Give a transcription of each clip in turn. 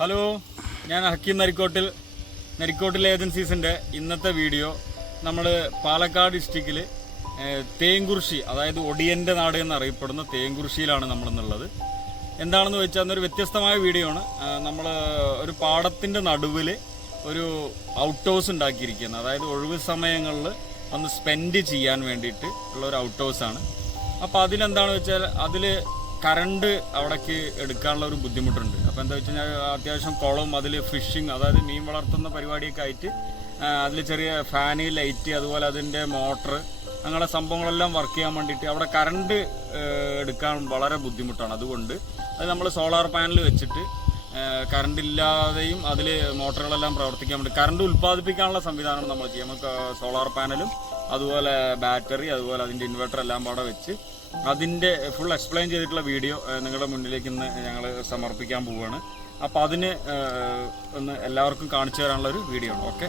Hello ഞാൻ ഹക്കീം നരിക്കോട്ടിൽ നരിക്കോട്ടിൽ ഏജൻസീസിന്റെ ഇന്നത്തെ video. നമ്മൾ പാലക്കാട് ഡിസ്ട്രിക്റ്റിൽ തേങ്കുറിശി അതായത് ഒടിയന്റെ നാട് എന്നറിയപ്പെടുന്ന തേങ്കുറിശിയിലാണ് നമ്മളെന്നുള്ളത്. എന്താണെന്ന് വെച്ചാൽ അന്നൊരു വ്യത്യസ്തമായ വീഡിയോ ആണ്. നമ്മൾ ഒരു പാടത്തിന്റെ നടുവിൽ ഒരു ഔട്ട് ഹൗസ് ഉണ്ടാക്കിയിരിക്കുന്നത് അതായത് ഒഴിവ് സമയങ്ങളിൽ ഒന്ന് സ്പെൻഡ് ചെയ്യാൻ വേണ്ടിയിട്ട് ഉള്ള ഒരു ഔട്ട് ആണ്. അപ്പോൾ അതിലെന്താണെന്ന് വെച്ചാൽ അതിൽ കറണ്ട് അവിടേക്ക് എടുക്കാനുള്ള ഒരു ബുദ്ധിമുട്ടുണ്ട്. അപ്പോൾ എന്താ വെച്ച് കഴിഞ്ഞാൽ അത്യാവശ്യം കുളം അതിൽ ഫിഷിങ് അതായത് മീൻ വളർത്തുന്ന പരിപാടിയൊക്കെ ആയിട്ട് അതിൽ ചെറിയ ഫാന് ലൈറ്റ് അതുപോലെ അതിന്റെ മോട്ടർ അങ്ങനെയുള്ള സംഭവങ്ങളെല്ലാം വർക്ക് ചെയ്യാൻ വേണ്ടിയിട്ട് അവിടെ കറണ്ട് എടുക്കാൻ വളരെ ബുദ്ധിമുട്ടാണ്. അതുകൊണ്ട് അത് നമ്മൾ സോളാർ പാനൽ വെച്ചിട്ട് കറണ്ട് ഇല്ലാതെയും അതിൽ മോട്ടറുകളെല്ലാം പ്രവർത്തിക്കാൻ വേണ്ടി കറണ്ട് ഉൽപ്പാദിപ്പിക്കാനുള്ള സംവിധാനം നമ്മൾ ചെയ്യാം. നമുക്ക് സോളാർ പാനലും അതുപോലെ ബാറ്ററി അതുപോലെ അതിന്റെ ഇൻവെർട്ടർ എല്ലാം പാടെ വെച്ച് അതിന്റെ ഫുൾ എക്സ്പ്ലെയിൻ ചെയ്തിട്ടുള്ള വീഡിയോ നിങ്ങളുടെ മുന്നിലേക്ക് ഇന്ന് ഞങ്ങൾ സമർപ്പിക്കാൻ പോവുകയാണ് അപ്പോൾ അതിന് ഒന്ന് എല്ലാവർക്കും കാണിച്ചു തരാനുള്ള ഒരു വീഡിയോ ആണ് ഓക്കെ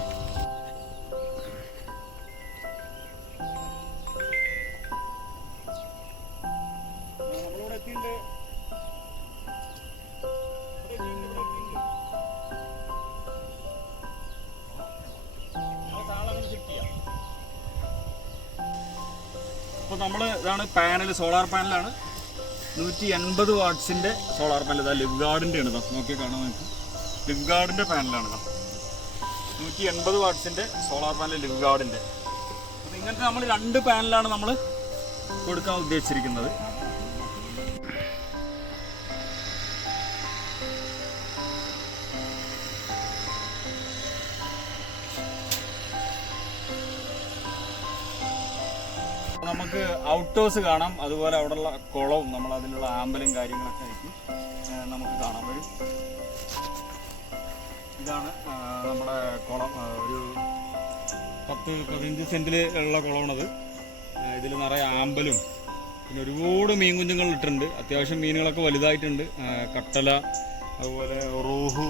അപ്പോൾ നമ്മൾ ഇതാണ് പാനൽ സോളാർ പാനലാണ്. നൂറ്റി എൺപത് വാട്ട്സിന്റെ സോളാർ പാനൽ. ഇതാ ലിവ് ഗാർഡിന്റെ ആണ് നോക്കി കാണാൻ നിങ്ങൾക്ക് ലിവ് ഗാർഡിന്റെ പാനലാണ് നൂറ്റി എൺപത് വാട്ട്സിന്റെ സോളാർ പാനൽ ലിവ് ഗാർഡിന്റെ. ഇങ്ങനത്തെ നമ്മൾ രണ്ട് പാനലാണ് നമ്മൾ കൊടുക്കാൻ ഉദ്ദേശിച്ചിരിക്കുന്നത്. നമുക്ക് ഔട്ട് ഹൗസ് കാണാം. അതുപോലെ അവിടെയുള്ള കുളവും നമ്മൾ അതിലുള്ള ആമ്പലും കാര്യങ്ങളൊക്കെ ആയിരിക്കും. നമുക്ക് കാണാൻ വരും ഇതാണ് നമ്മുടെ കുളം. ഒരു പത്ത് പതിനഞ്ച് സെന്റിൽ ഉള്ള കുളമാണത്. ഇതിൽ നിറയെ ആമ്പലും പിന്നെ ഒരുപാട് മീൻ കുഞ്ഞുങ്ങൾ ഇട്ടിട്ടുണ്ട്. അത്യാവശ്യം മീനുകളൊക്കെ വലുതായിട്ടുണ്ട്. കട്ടല അതുപോലെ റോഹു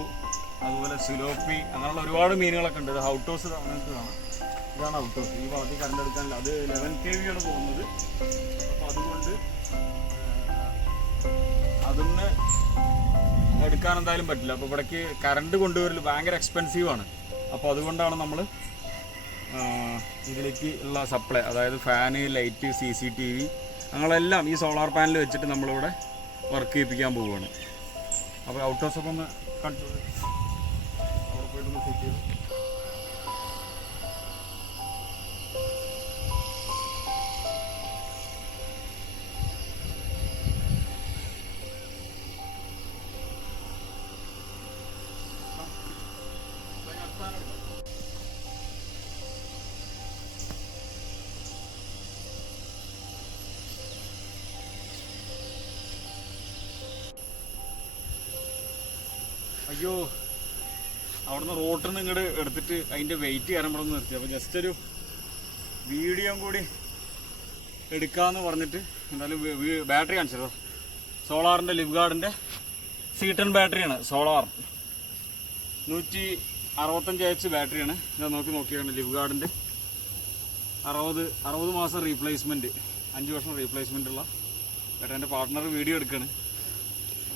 അതുപോലെ സുലോപ്പി അങ്ങനെയുള്ള ഒരുപാട് മീനുകളൊക്കെ ഉണ്ട്. ഇത് ഔട്ട് ഹൗസ് കാണാം. ഇതാണ് ഔട്ട്. ഹൗസ് ഈ വളർത്തി കറണ്ട് എടുക്കാനില്ല അത് ലെവൻ കെ വി ആണ് പോകുന്നത്. അപ്പോൾ അതുകൊണ്ട് അതിന്ന് എടുക്കാൻ എന്തായാലും പറ്റില്ല. അപ്പോൾ ഇവിടേക്ക് കറണ്ട് കൊണ്ടുവരൽ ഭയങ്കര എക്സ്പെൻസീവ് ആണ്. അപ്പോൾ അതുകൊണ്ടാണ് നമ്മൾ ഇതിലേക്ക് ഉള്ള സപ്ലൈ അതായത് fan light C C T V അങ്ങനെല്ലാം ഈ സോളാർ പാനൽ വെച്ചിട്ട് നമ്മളിവിടെ വർക്ക് ചെയ്യിപ്പിക്കാൻ പോവുകയാണ് അപ്പോൾ ഔട്ട് ഒക്കെ ഒന്ന് കണ്ടു. അവിടെ പോയിട്ടൊന്ന് സെറ്റ് അയ്യോ അവിടുന്ന് റോട്ടിൽ നിന്ന് ഇങ്ങോട്ട് എടുത്തിട്ട് അതിന്റെ വെയിറ്റ് കയറുമ്പോഴൊന്ന് നിർത്തി. അപ്പോൾ ജസ്റ്റ് ഒരു വീഡിയോ കൂടി എടുക്കാമെന്ന് പറഞ്ഞിട്ട് എന്തായാലും ബാറ്ററി കാണിച്ചു സോളാറിന്റെ ലിവ് ഗാർഡിന്റെ സീട്ടൺ ബാറ്ററിയാണ് സോളാർ. നൂറ്റി അറുപത്തഞ്ച് എച്ച് ബാറ്ററിയാണ്. ഞാൻ നോക്കി നോക്കിയാണ് ലിവ് ഗാർഡിന്റെ അറുപത് അറുപത് മാസം റീപ്ലേസ്മെന്റ് അഞ്ച് വർഷം റീപ്ലേസ്മെന്റ് ഉള്ള ബാറ്ററി എന്റെ പാർട്ട്ണർ വീഡിയോ എടുക്കുകയാണ്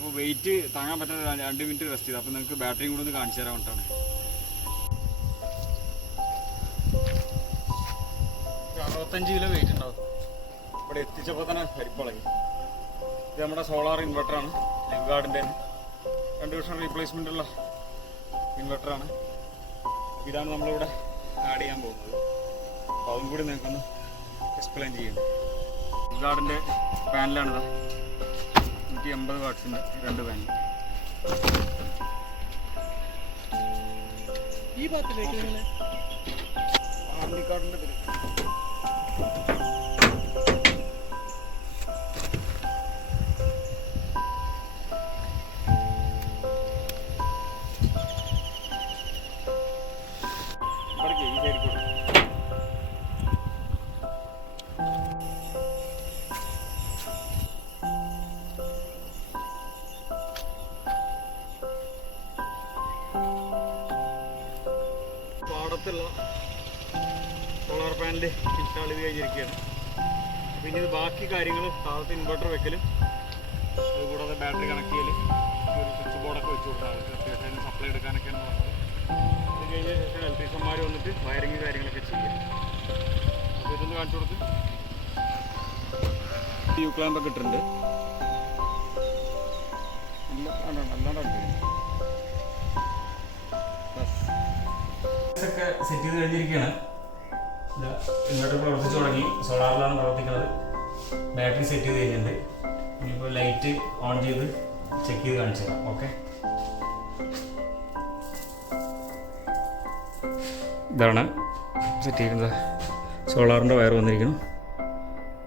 അപ്പോൾ വെയിറ്റ് താങ്ങാൻ പറ്റാത്ത രണ്ട് മിനിറ്റ് റെസ്റ്റ് ചെയ്തു. അപ്പോൾ നിങ്ങൾക്ക് ബാറ്ററി കൂടെ ഒന്ന് കാണിച്ചു തരാൻ വേണ്ടിയിട്ടാണ് അറുപത്തഞ്ച് കിലോ വെയിറ്റ് ഉണ്ടാവും. ഇവിടെ എത്തിച്ചപ്പോൾ തന്നെ ഹരിപ്പളകി ഇത് നമ്മുടെ സോളാർ ഇൻവെർട്ടറാണ് ലിവ് രണ്ട് വർഷം റീപ്ലേസ്മെന്റ് ഉള്ള ഇൻവെർട്ടറാണ് ഇതാണ് നമ്മളിവിടെ ആഡ് ചെയ്യാൻ പോകുന്നത്. അപ്പോൾ അതും കൂടി നിങ്ങൾക്കൊന്ന് എക്സ്പ്ലെയിൻ ചെയ്യുന്നു ലിവ് ഗാർഡിന്റെ പാനലാണിത് നൂറ്റി എൺപത് വാട്സിന്റെ രണ്ട് പാനൽ ഈ ഭാഗത്തിലേക്ക് കാർഡിന്റെ പേര് സോളാർ ഇൻസ്റ്റാൾ ചെയ്ത് കഴിഞ്ഞിരിക്കുകയാണ് പിന്നെ ഇത് ബാക്കി കാര്യങ്ങൾ താഴത്തെ ഇൻവെർട്ടർ വെക്കലും അതുകൂടാതെ ബാറ്ററി കണക്ട് ചെയ്യൽ ഒരു സ്വിച്ച് ബോർഡൊക്കെ വെച്ച് കൊടുത്താൽ അത്യാവശ്യം ശേഷം ഇലക്ട്രീഷ്യന്മാർ വന്നിട്ട് വയറിങ് കാര്യങ്ങളൊക്കെ ചെയ്യും. അപ്പോൾ ഇതൊന്ന് കാണിച്ചു കൊടുത്ത് യു ക്ലാമ്പൊക്കെ ഇട്ടിട്ടുണ്ട്. സെറ്റ് ചെയ്ത് കഴിഞ്ഞിരിക്കുകയാണ്. ഇൻവെർട്ടർ പ്രവർത്തിച്ചു തുടങ്ങി. സോളാറിലാണ് പ്രവർത്തിക്കുന്നത് ബാറ്ററി സെറ്റ് ചെയ്ത് കഴിഞ്ഞിട്ടുണ്ട്. ഇനിയിപ്പോൾ ലൈറ്റ് ഓൺ ചെയ്ത് ചെക്ക് ചെയ്ത് കാണിച്ചു തരാം. ഓക്കെ ഇതാണ് സെറ്റ് ചെയ്യുന്നത് സോളാറിന്റെ വയർ വന്നിരിക്കുന്നു.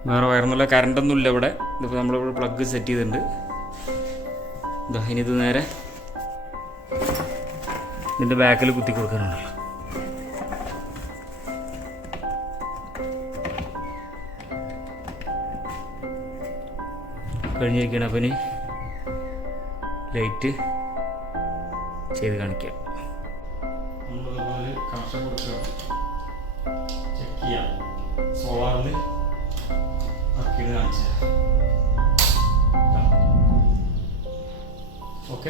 വേറെ വയറൊന്നുമില്ല കറണ്ടൊന്നും ഇല്ല ഇവിടെ. ഇതിപ്പോൾ നമ്മളിവിടെ പ്ലഗ് സെറ്റ് ചെയ്തിട്ടുണ്ട്. ഇനി ഇത് നേരെ ഇതിന്റെ ബാക്കിൽ കുത്തി കൊടുക്കാനുണ്ടല്ലോ കഴിഞ്ഞിരിക്കണം അപ്പം ലൈറ്റ് ചെയ്ത് കാണിക്കാം. അപ്പോ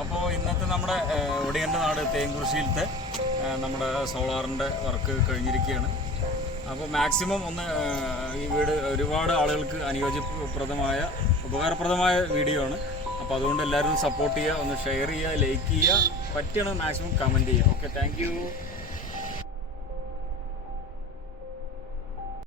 അപ്പോൾ ഇന്നത്തെ നമ്മുടെ ഒടിയന്റെ നാട് തേങ്കുറിശ്ശിയിലത്തെ ഏഹ്, നമ്മുടെ സോളാറിന്റെ വർക്ക് കഴിഞ്ഞിരിക്കുകയാണ്. അപ്പോൾ മാക്സിമം ഒന്ന് ഈ വീട് ഒരുപാട് ആളുകൾക്ക് അനുയോജ്യപ്രദമായ ഉപകാരപ്രദമായ വീഡിയോ ആണ്. അപ്പോൾ അതുകൊണ്ട് എല്ലാവരും സപ്പോർട്ട് ചെയ്യുക ഒന്ന് ഷെയർ ചെയ്യുക ലൈക്ക് ചെയ്യുക പറ്റുകയാണെങ്കിൽ മാക്സിമം കമന്റ് ചെയ്യുക. Okay thank